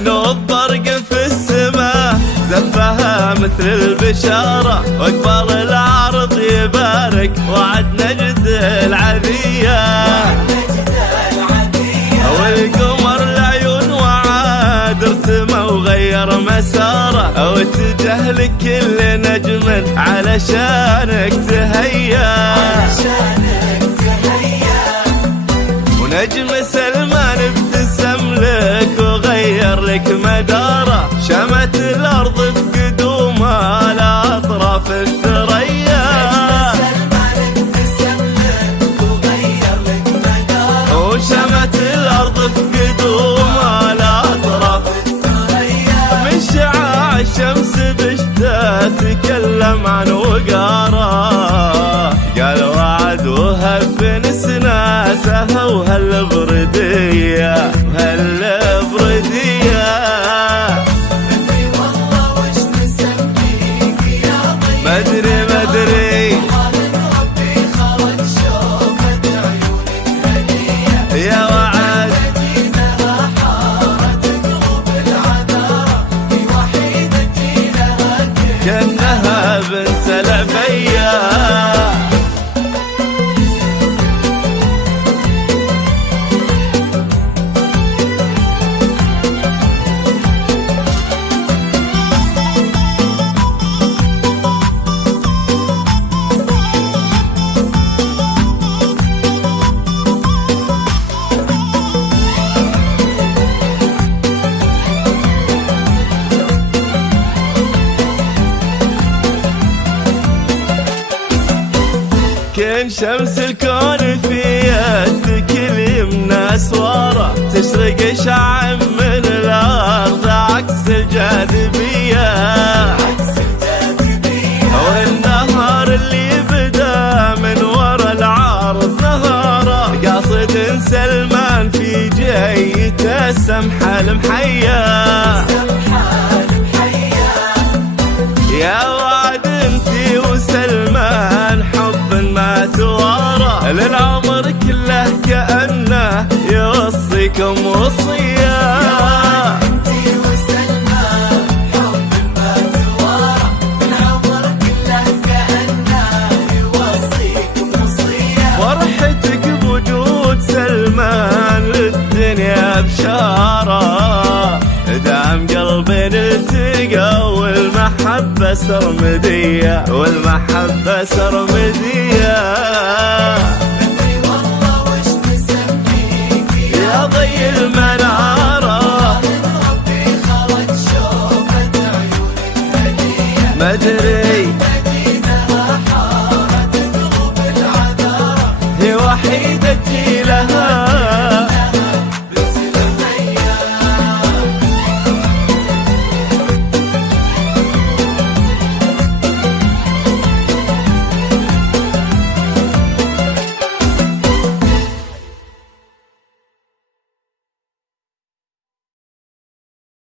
نوب برق في السماء زفها مثل البشارة، واقبل العرض يبارك وعد نجد العذية، والقمر العيون وعاد ارتمى وغير مساره، واتجه لك كل نجم علشانك تهيا، ونجم سلمان ابتسم لك وغير لك مداره، شمت الارض بقدومها لاطراف الثريا، وشمت الارض بقدومها لاطراف الثريا، من شعاع الشمس بشتى تكلم عن وقاره، قال وعد وهب نسناسها وهالبردية وهالبردية، والله وش نسميك يا ضيف، مدري ربي خرج شوفت عيونك هدية، يا وعد مدينة حارت قلوب العذارى، في وحيدة جيلها كأنها بنت العبية. كن شمس الكون في يدك اليمنى اسواره، تشرق شعاع من الارض عكس الجاذبيه، والنهار اللي بدا من ورا العارض نهاره، قاصد سلمان في جيته السمحه المحيا، يا وعد انتي وسلمان حب ما توارى، للعمر كله كأنه يوصيكم وصية، انتي وسلمان حب ما توارى، العمر كله كأنه يوصيكم وصية، فرحتك بوجود سلمان للدنيا بشارة، دام قلبين التقى والمحبة سرمدية، والمحبة سرمدية، والله وش نسميك يا ضي المنارة، ربي خرج شوفت عيونك هدية، مدري مدينة حارت قلوب العذارى، هي وحيدتي